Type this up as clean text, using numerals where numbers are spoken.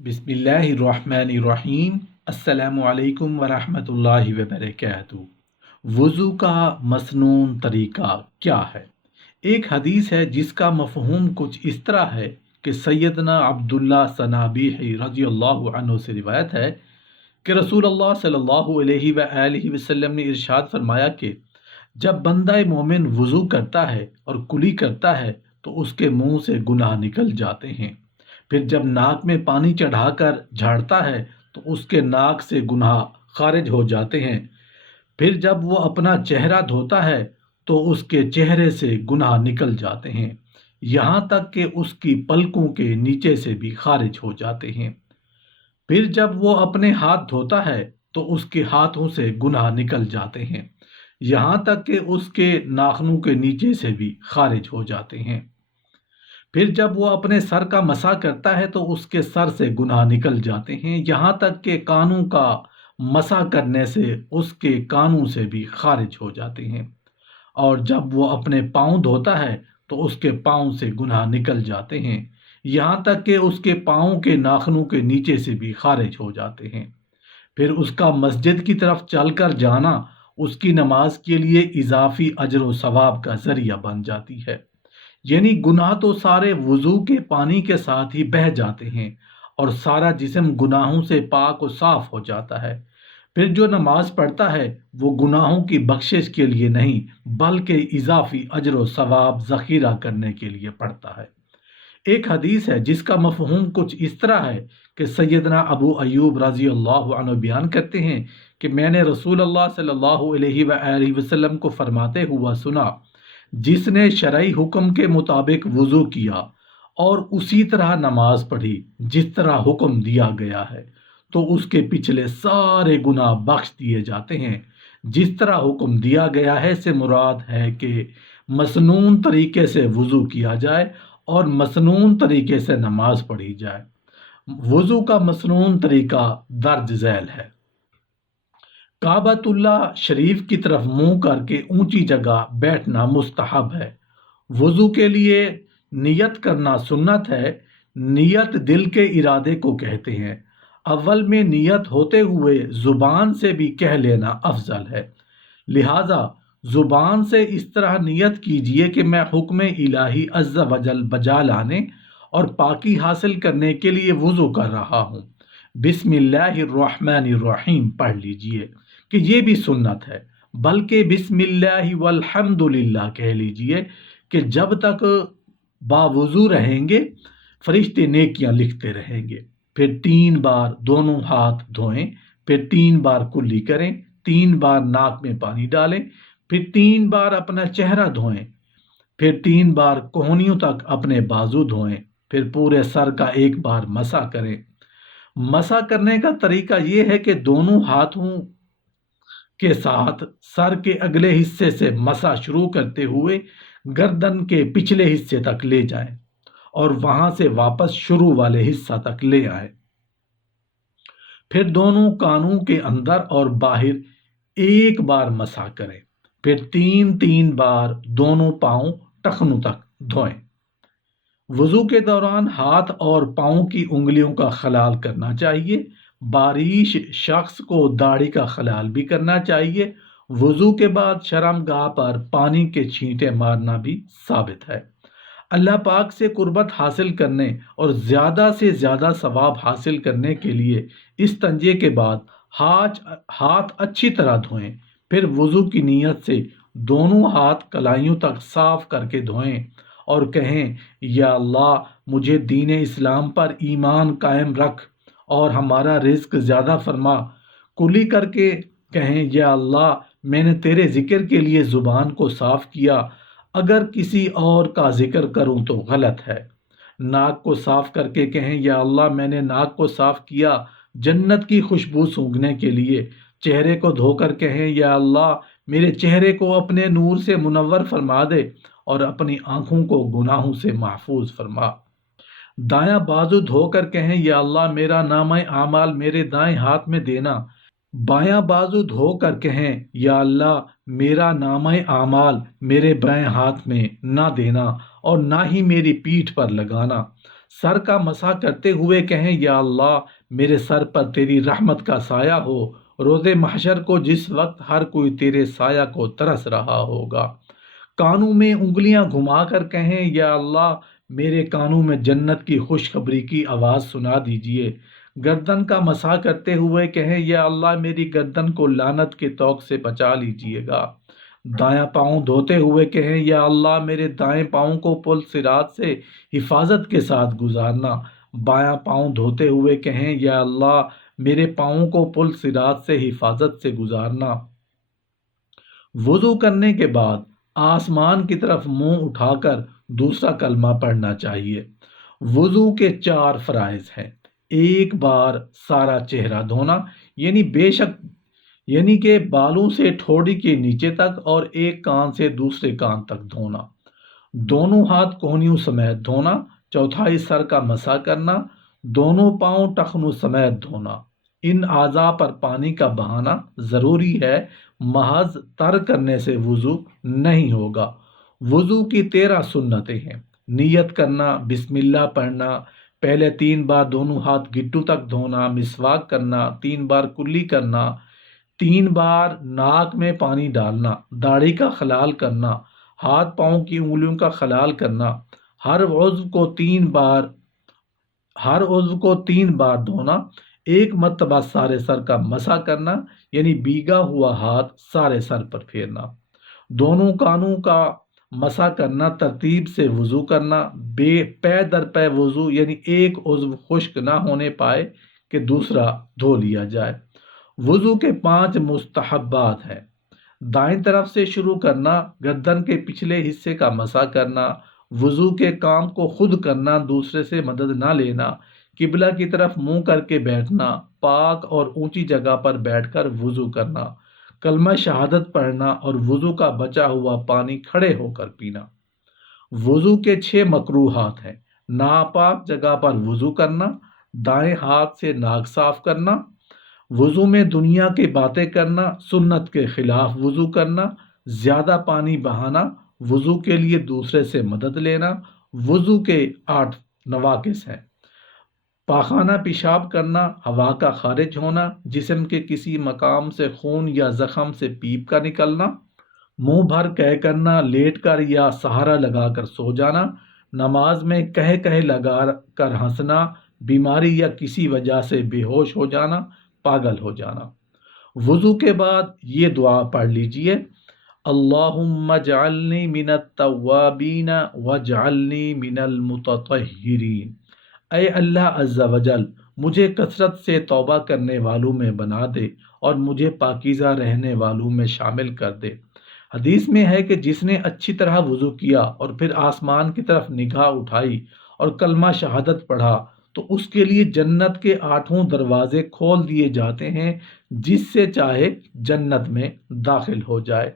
बिस्मिल्लाहिर्रहमानिर्रहीम। अस्सलामुअलैकुम वरहमतुल्लाहि वबरकातुहू। वज़ू का मसनून तरीका क्या है? एक हदीस है जिसका मफ़हूम कुछ इस तरह है कि सैयदना अब्दुल्ला सनाबीही रज़ियल्लाहु अन्हु से रिवायत है कि रसूलुल्लाह सल्लल्लाहु अलैहि वसल्लम ने इरशाद फरमाया कि जब बंदा मोमिन वज़ू करता है और कुली करता है तो उसके मुंह से गुनाह निकल जाते हैं। फिर जब नाक में पानी चढ़ाकर झाड़ता है तो उसके नाक से गुनाह खारिज हो जाते हैं। फिर जब वो अपना चेहरा धोता है तो उसके चेहरे से गुनाह निकल जाते हैं, यहाँ तक कि उसकी पलकों के नीचे से भी खारिज हो जाते हैं। फिर जब वो अपने हाथ धोता है तो उसके हाथों से गुनाह निकल जाते हैं, यहाँ तक कि उसके नाखूनों के नीचे से भी खारिज हो जाते हैं। फिर जब वो अपने सर का मसा करता है तो उसके सर से गुनाह निकल जाते हैं, यहाँ तक कि कानों का मसा करने से उसके कानों से भी खारिज हो जाते हैं। और जब वो अपने पाँव धोता है तो उसके पाँव से गुनाह निकल जाते हैं, यहाँ तक कि उसके पाँव के नाखूनों के नीचे से भी खारिज हो जाते हैं। फिर उसका मस्जिद की तरफ चलकर जाना उसकी नमाज के लिए इजाफी अजर व सवाब का जरिया बन जाती है। यानी गुनाह तो सारे वजू के पानी के साथ ही बह जाते हैं और सारा जिस्म गुनाहों से पाक और साफ हो जाता है। फिर जो नमाज पढ़ता है वो गुनाहों की बख्शिश के लिए नहीं बल्कि इजाफी अजर व सवाब ज़ख़ीरा करने के लिए पढ़ता है। एक हदीस है जिसका मफ़हूम कुछ इस तरह है कि सैयदना अबू अयूब रज़ी अल्लाह अन्हु बयान करते हैं कि मैंने रसूल अल्लाह सल्लल्लाहु अलैहि वसल्लम को फरमाते हुआ सुना, जिसने शरई हुक्म के मुताबिक वज़ू किया और उसी तरह नमाज पढ़ी जिस तरह हुक्म दिया गया है तो उसके पिछले सारे गुनाह बख्श दिए जाते हैं। जिस तरह हुक्म दिया गया है से मुराद है कि मसनून तरीके से वज़ू किया जाए और मसनून तरीके से नमाज पढ़ी जाए। वज़ू का मसनून तरीका दर्ज झैल है। काबतुल्ला शरीफ की तरफ मुंह करके ऊंची जगह बैठना मुस्तहब है। वज़ू के लिए नियत करना सुन्नत है। नियत दिल के इरादे को कहते हैं। अव्वल में नियत होते हुए ज़ुबान से भी कह लेना अफजल है। लिहाजा ज़ुबान से इस तरह नियत कीजिए कि मैं हुक्म इलाही अज़्ज़ा वजल बजा लाने और पाकी हासिल करने के लिए वज़ू कर रहा हूँ। बिस्मिल्लाहिर्रहमानिर्रहीम पढ़ लीजिए कि ये भी सुन्नत है। बल्कि बिस्मिल्लाहि वल्हम्दुलिल्लाह कह लीजिए कि जब तक बावुज़ू रहेंगे फरिश्ते नेकियां लिखते रहेंगे। फिर 3 बार दोनों हाथ धोएं, फिर 3 बार कुल्ली करें, 3 बार नाक में पानी डालें, फिर 3 बार अपना चेहरा धोएं, फिर 3 बार कोहनियों तक अपने बाजू धोएं, फिर पूरे सर का 1 बार मसा करें। मसा करने का तरीका ये है कि दोनों हाथों के साथ सर के अगले हिस्से से मसा शुरू करते हुए गर्दन के पिछले हिस्से तक ले जाएं और वहां से वापस शुरू वाले हिस्सा तक ले आए। फिर दोनों कानों के अंदर और बाहर 1 बार मसा करें। फिर 3-3 बार दोनों पांव टखनों तक धोएं। वज़ू के दौरान हाथ और पाँव की उंगलियों का खलाल करना चाहिए। बारिश शख्स को दाढ़ी का खलाल भी करना चाहिए। वज़ू के बाद शर्मगाह पर पानी के छींटे मारना भी साबित है। अल्लाह पाक से कुर्बत हासिल करने और ज़्यादा से ज़्यादा सवाब हासिल करने के लिए इस्तंजे के बाद हाथ अच्छी तरह धोएं। फिर वज़ू की नीयत से दोनों हाथ कलाइयों तक साफ करके धोएं और कहें, या अल्लाह मुझे दीन इस्लाम पर ईमान कायम रख और हमारा रिज्क ज़्यादा फरमा। कुली करके कहें, या अल्लाह मैंने तेरे ज़िक्र के लिए ज़ुबान को साफ़ किया, अगर किसी और का जिक्र करूं तो गलत है। नाक को साफ़ करके कहें, या अल्लाह मैंने नाक को साफ़ किया जन्नत की खुशबू सूंघने के लिए। चेहरे को धोकर कहें, या अल्लाह मेरे चेहरे को अपने नूर से मुनव्वर फरमा दे और अपनी आंखों को गुनाहों से महफूज फरमा। दायां बाजू धोकर कहें, या अल्लाह मेरा नामा आमाल मेरे दाएं हाथ में देना। बायां बाजू धोकर कहें, या अल्लाह मेरा नामा आमाल मेरे बाएं हाथ में ना देना और ना ही मेरी पीठ पर लगाना। سر کا مسح کرتے ہوئے کہیں یا اللہ میرے سر پر تیری رحمت کا سایہ ہو، روز محشر کو جس وقت ہر کوئی تیرے سایہ کو ترس رہا ہوگا۔ کانوں میں انگلیاں گھما کر کہیں یا اللہ میرے کانوں میں جنت کی خوشخبری کی آواز سنا دیجئے۔ گردن کا مسح کرتے ہوئے کہیں یا اللہ میری گردن کو لعنت کے طوق سے بچا لیجئے گا۔ دایاں پاؤں دھوتے ہوئے کہیں یا اللہ میرے دائیں پاؤں کو پل صراط سے حفاظت کے ساتھ گزارنا۔ بایاں پاؤں دھوتے ہوئے کہیں یا اللہ میرے پاؤں کو پل صراط سے حفاظت سے گزارنا۔ وضو کرنے کے بعد آسمان کی طرف منہ اٹھا کر دوسرا کلمہ پڑھنا چاہیے۔ وضو کے 4 فرائض ہیں۔ ایک بار سارا چہرہ دھونا، یعنی کہ بالوں سے ٹھوڑی کے نیچے تک، اور ایک کان سے دوسرے کان تک دھونا۔ دونوں ہاتھ کہنیوں سمیت دھونا، چوتھائی سر کا مسح کرنا، دونوں پاؤں ٹخنوں سمیت دھونا۔ ان اعضاء پر پانی کا بہانا ضروری ہے، محض تر کرنے سے وضو نہیں ہوگا۔ وضو کی 13 سنتیں ہیں۔ نیت کرنا، بسم اللہ پڑھنا، پہلے 3 بار دونوں ہاتھ گٹو تک دھونا، مسواک کرنا، 3 بار کلی کرنا، 3 بار ناک میں پانی ڈالنا، داڑھی کا خلال کرنا، ہاتھ پاؤں کی انگلیوں کا خلال کرنا، ہر عضو کو 3 بار دھونا، ایک مرتبہ سارے سر کا مسح کرنا، یعنی بھیگا ہوا ہاتھ سارے سر پر پھیرنا، دونوں کانوں کا مسح کرنا، ترتیب سے وضو کرنا، پے در پے وضو، یعنی ایک عضو خشک نہ ہونے پائے کہ دوسرا دھو لیا جائے۔ وضو کے 5 مستحبات ہیں۔ دائیں طرف سے شروع کرنا، گردن کے پچھلے حصے کا مسح کرنا، وضو کے کام کو خود کرنا، دوسرے سے مدد نہ لینا، قبلہ کی طرف منہ کر کے بیٹھنا، پاک اور اونچی جگہ پر بیٹھ کر وضو کرنا، کلمہ شہادت پڑھنا اور وضو کا بچا ہوا پانی کھڑے ہو کر پینا۔ وضو کے 6 مکروہات ہیں۔ ناپاک جگہ پر وضو کرنا، دائیں ہاتھ سے ناک صاف کرنا، وضو میں دنیا کی باتیں کرنا، سنت کے خلاف وضو کرنا، زیادہ پانی بہانا، وضو کے لیے دوسرے سے مدد لینا۔ وضو کے 8 نواقص ہیں۔ پاخانہ پیشاب کرنا، ہوا کا خارج ہونا، جسم کے کسی مقام سے خون یا زخم سے پیپ کا نکلنا، منہ بھر قے کرنا، لیٹ کر یا سہارا لگا کر سو جانا، نماز میں کہہ لگا کر ہنسنا، بیماری یا کسی وجہ سے بے ہوش ہو جانا، پاگل ہو جانا۔ وضو کے بعد یہ دعا پڑھ لیجئے: اللہم اجعلنی من التوابین واجعلنی من المتطہرین۔ اے اللہ عز و جل مجھے کثرت سے توبہ کرنے والوں میں بنا دے اور مجھے پاکیزہ رہنے والوں میں شامل کر دے۔ حدیث میں ہے کہ جس نے اچھی طرح وضو کیا اور پھر آسمان کی طرف نگاہ اٹھائی اور کلمہ شہادت پڑھا تو اس کے لیے جنت کے 8 دروازے کھول دیے جاتے ہیں، جس سے چاہے جنت میں داخل ہو جائے۔